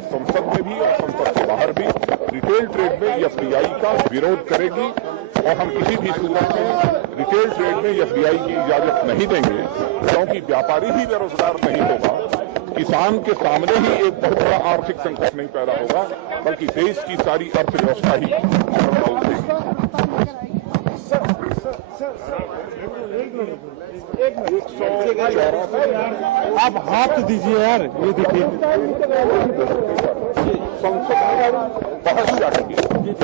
Party संसद में भी और संसद के बाहर भी रिटेल ट्रेड में एफडीआई का विरोध करेगी और हम किसी भी सूरत में रिटेल ट्रेड में एफडीआई की इजाजत नहीं देंगे, क्योंकि व्यापारी ही बेरोजगार नहीं होगा, किसान के सामने ही एक बहुत बड़ा आर्थिक संकट नहीं पैदा होगा, बल्कि देश की सारी अर्थव्यवस्था ही आप हाथ दीजिए यार, ये देखिए संसद बहस चाहेंगे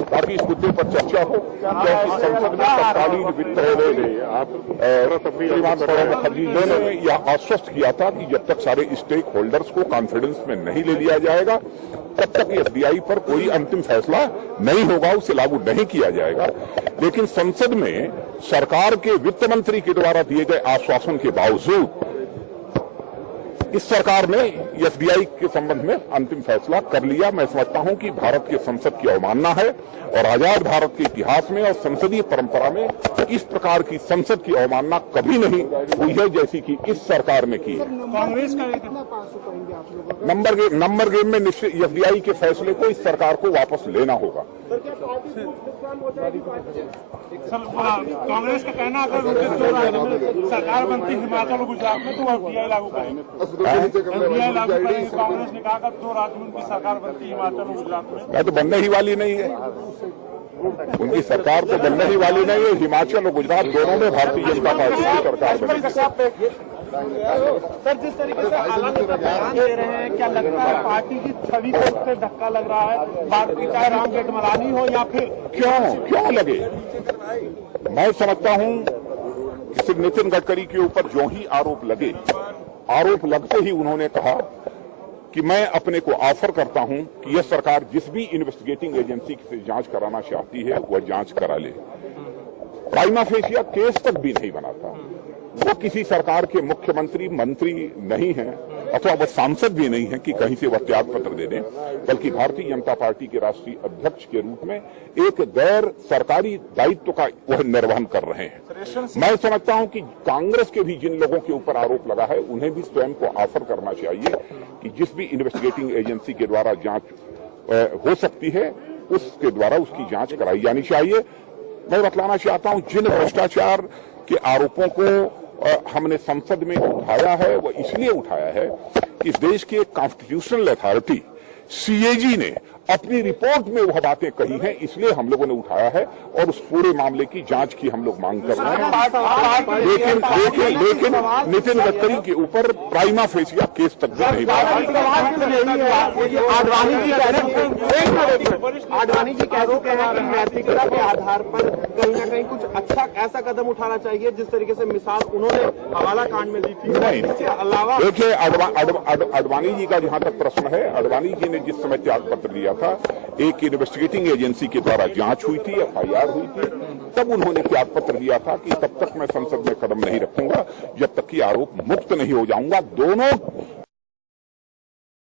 ताकि इस मुद्दे पर चर्चा हो, क्योंकि संसद में तत्कालीन वित्त मुखर्जी ने यह आश्वस्त किया था कि जब तक सारे स्टेक होल्डर्स को कॉन्फिडेंस में नहीं ले लिया जाएगा तब तक एफडीआई पर कोई अंतिम फैसला नहीं होगा, उसे लागू नहीं किया जाएगा। लेकिन संसद में सरकार के वित्त मंत्री के द्वारा दिए गए आश्वासन के बावजूद इस सरकार ने एफडीआई के संबंध में अंतिम फैसला कर लिया। मैं समझता हूं कि भारत के संसद की अवमानना है और आजाद भारत के इतिहास में और संसदीय परंपरा में इस प्रकार की संसद की अवमानना कभी नहीं हुई है जैसी कि इस सरकार ने की है। कांग्रेस का नंबर गेम में निश्चित एफडीआई के फैसले को इस सरकार को वापस लेना होगा। कांग्रेस का कहना है अगर सरकार बनती हिमाचल और गुजरात में तो एफडीआई लागू करेंगे। एफडीआई लागू करेंगे। कांग्रेस ने कहा कि 2 राज्यों में उनकी सरकार बनती हिमाचल और गुजरात में। तो बनने ही वाली नहीं है, उनकी सरकार तो बनने ही वाली नहीं है। हिमाचल और गुजरात दोनों में भारतीय जनता पार्टी की सरकार बनेगी। सर, जिस तरीके से हालात बयान दे रहे हैं, क्या लगता है पार्टी की छवि को उससे धक्का लग रहा है? बात की चाहे राम जेठमलानी हो या फिर क्यों लगे? मैं समझता हूं कि सिर्फ नितिन गडकरी के ऊपर जो ही आरोप लगते ही उन्होंने कहा कि मैं अपने को ऑफर करता हूं कि यह सरकार जिस भी इन्वेस्टिगेटिंग एजेंसी से जांच कराना चाहती है वह जांच करा ले। प्राइमा फेसिया केस तक भी नहीं बना था। वो किसी सरकार के मुख्यमंत्री मंत्री नहीं हैं अथवा वह सांसद भी नहीं है कि कहीं से वह त्याग पत्र दे दें, बल्कि भारतीय जनता पार्टी के राष्ट्रीय अध्यक्ष के रूप में एक गैर सरकारी दायित्व का वह निर्वहन कर रहे हैं। मैं समझता हूं कि कांग्रेस के भी जिन लोगों के ऊपर आरोप लगा है उन्हें भी स्वयं को ऑफर करना चाहिए कि जिस भी इन्वेस्टिगेटिंग एजेंसी के द्वारा जांच हो सकती है उसके द्वारा उसकी जांच कराई जानी चाहिए। मैं बतलाना चाहता हूं जिन भ्रष्टाचार के आरोपों को हमने संसद में उठाया है वो इसलिए उठाया है कि इस देश के कॉन्स्टिट्यूशनल अथॉरिटी सीएजी ने अपनी रिपोर्ट में वह बातें कही हैं, इसलिए हम लोगों ने उठाया है और उस पूरे मामले की जांच की हम लोग मांग कर रहे हैं। लेकिन नितिन गडकरी के ऊपर प्राइमा फेसिया केस तक भी नहीं आडवाणी जी कह चुके हैं कि नैतिकता के आधार पर कहीं न कहीं कुछ अच्छा ऐसा कदम उठाना चाहिए जिस तरीके से मिसाल उन्होंने हवाला कांड में दी थी। नहीं, इसके अलावा देखिए आडवाणी जी का जहां तक प्रश्न है, आडवाणी जी ने जिस समय त्याग पत्र दिया था एक इन्वेस्टिगेटिंग एजेंसी के द्वारा जांच हुई थी, एफआईआर हुई थी, तब उन्होंने त्याग पत्र दिया था कि तब तक मैं संसद में कदम नहीं रखूंगा जब तक कि आरोप मुक्त नहीं हो जाऊंगा। दोनों